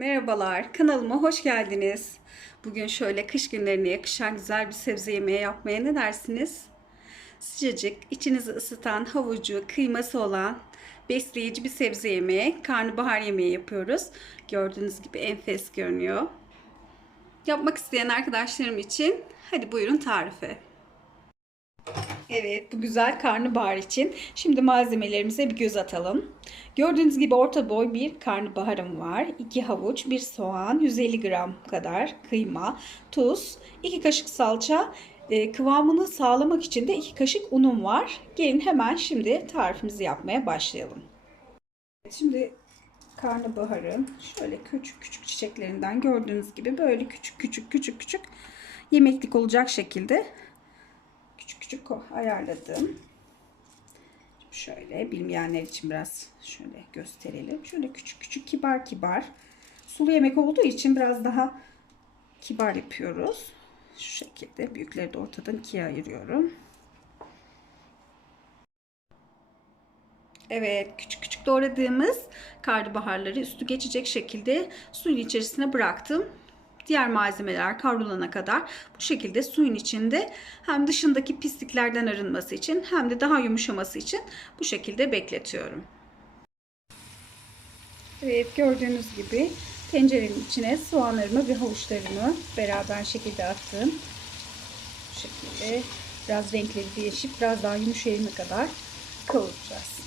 Merhabalar, kanalıma hoş geldiniz. Bugün şöyle kış günlerine yakışan güzel bir sebze yemeği yapmaya ne dersiniz? Sıcacık, içinizi ısıtan havucu, kıyması olan besleyici bir sebze yemeği, karnabahar yemeği yapıyoruz. Gördüğünüz gibi enfes görünüyor. Yapmak isteyen arkadaşlarım için hadi buyurun tarife. Evet, bu güzel karnabahar için şimdi malzemelerimize bir göz atalım. Gördüğünüz gibi orta boy bir karnabaharım var. 2 havuç, 1 soğan, 150 gram kadar kıyma, tuz, 2 kaşık salça, e, kıvamını sağlamak için de 2 kaşık unum var. Gelin hemen şimdi tarifimizi yapmaya başlayalım. Şimdi karnabaharın şöyle küçük küçük çiçeklerinden gördüğünüz gibi böyle küçük küçük küçük küçük yemeklik olacak şekilde küçük küçük ayarladım. Şöyle bilmeyenler için biraz şöyle gösterelim. Şöyle küçük küçük kibar kibar. Sulu yemek olduğu için biraz daha kibar yapıyoruz. Şu şekilde büyükleri de ortadan ikiye ayırıyorum. Evet küçük küçük doğradığımız karnabaharları üstü geçecek şekilde suyun içerisine bıraktım diğer malzemeler kavrulana kadar bu şekilde suyun içinde hem dışındaki pisliklerden arınması için hem de daha yumuşaması için bu şekilde bekletiyorum. Evet gördüğünüz gibi tencerenin içine soğanlarımı ve havuçlarımı beraber şekilde attım. Bu şekilde biraz renkleri değişip biraz daha yumuşayana kadar kavuracağız.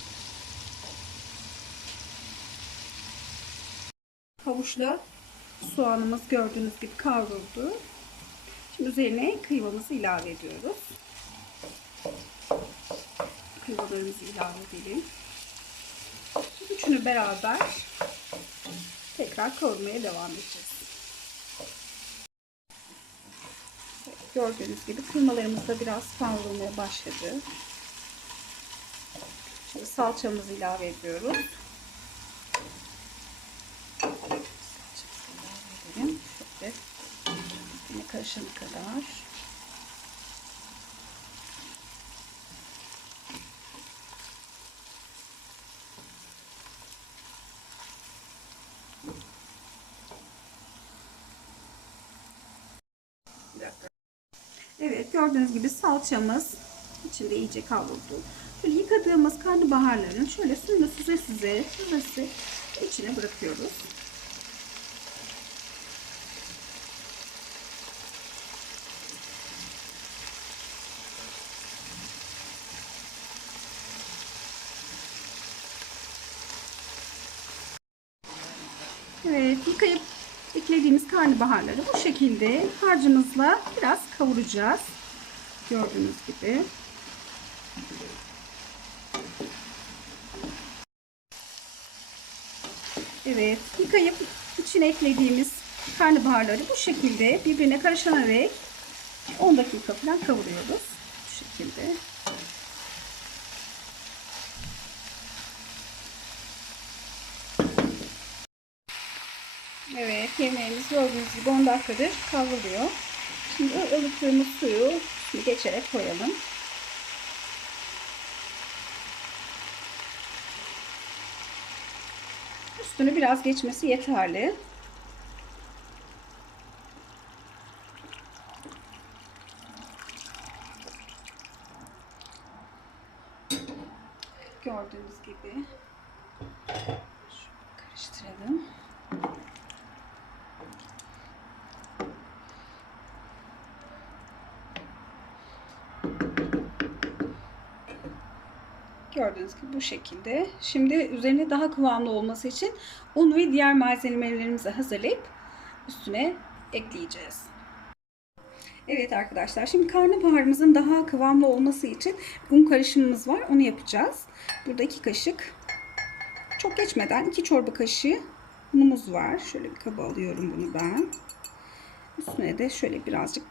Havuçla soğanımız gördüğünüz gibi kavruldu. Şimdi üzerine kıymamızı ilave ediyoruz. Kıymalarımızı ilave edelim. Üçünü beraber tekrar kavurmaya devam edeceğiz. gördüğünüz gibi kıymalarımız da biraz kavrulmaya başladı. Şimdi salçamızı ilave ediyoruz. edelim. Şöyle yine karışana kadar. Evet gördüğünüz gibi salçamız içinde iyice kavruldu. Şöyle yıkadığımız karnabaharların şöyle suyunu süze süze süzesi içine bırakıyoruz. Evet, yıkayıp eklediğimiz karnabaharları bu şekilde harcımızla biraz kavuracağız. Gördüğünüz gibi. Evet, yıkayıp içine eklediğimiz karnabaharları bu şekilde birbirine karışanarak 10 dakika falan kavuruyoruz. Bu şekilde. Evet yemeğimiz gördüğünüz gibi 10 dakikadır kavruluyor. Şimdi ılıttığımız suyu geçerek koyalım. Üstünü biraz geçmesi yeterli. Gördüğünüz gibi Şöyle karıştıralım. Gördüğünüz gibi bu şekilde. Şimdi üzerine daha kıvamlı olması için un ve diğer malzemelerimizi hazırlayıp üstüne ekleyeceğiz. Evet arkadaşlar şimdi karnabaharımızın daha kıvamlı olması için un karışımımız var. Onu yapacağız. Burada iki kaşık çok geçmeden iki çorba kaşığı unumuz var. Şöyle bir kaba alıyorum bunu ben. Üstüne de şöyle birazcık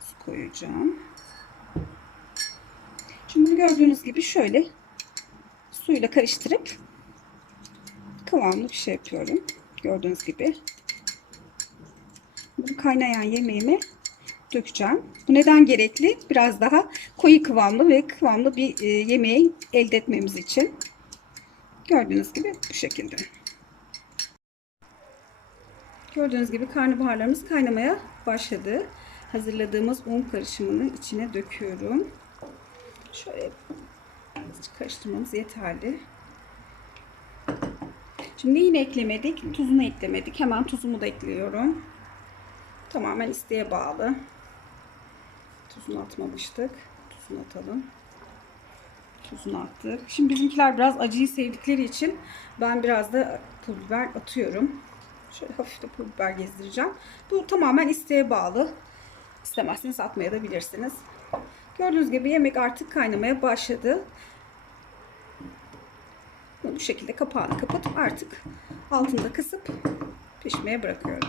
su koyacağım. Gördüğünüz gibi şöyle suyla karıştırıp kıvamlı bir şey yapıyorum. Gördüğünüz gibi. Bu kaynayan yemeğime dökeceğim. Bu neden gerekli? Biraz daha koyu kıvamlı ve kıvamlı bir e, yemeği elde etmemiz için. Gördüğünüz gibi bu şekilde. Gördüğünüz gibi karnabaharlarımız kaynamaya başladı. Hazırladığımız un karışımını içine döküyorum. Şöyle karıştırmamız yeterli. Şimdi yine eklemedik. Tuzunu eklemedik. Hemen tuzumu da ekliyorum. Tamamen isteğe bağlı. Tuzunu atmamıştık. Tuzunu atalım. Tuzunu attık. Şimdi bizimkiler biraz acıyı sevdikleri için ben biraz da pul biber atıyorum. Şöyle hafif de pul biber gezdireceğim. Bu tamamen isteğe bağlı. İstemezseniz atmaya da bilirsiniz. Gördüğünüz gibi yemek artık kaynamaya başladı. Bu şekilde kapağını kapatıp artık altında kısıp pişmeye bırakıyorum.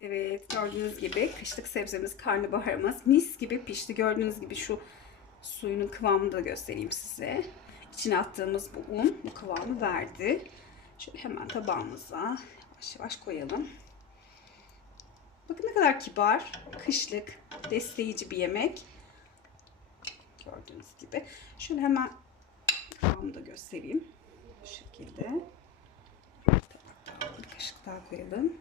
Evet gördüğünüz gibi kışlık sebzemiz karnabaharımız mis gibi pişti. Gördüğünüz gibi şu suyunun kıvamını da göstereyim size. İçine attığımız bu un bu kıvamı verdi. Şöyle hemen tabağımıza yavaş yavaş koyalım. Bakın ne kadar kibar, kışlık, besleyici bir yemek. Gördüğünüz gibi. Şöyle hemen kıvamını da göstereyim. Bu şekilde. Bir kaşık daha koyalım.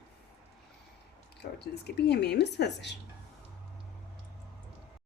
Gördüğünüz gibi yemeğimiz hazır.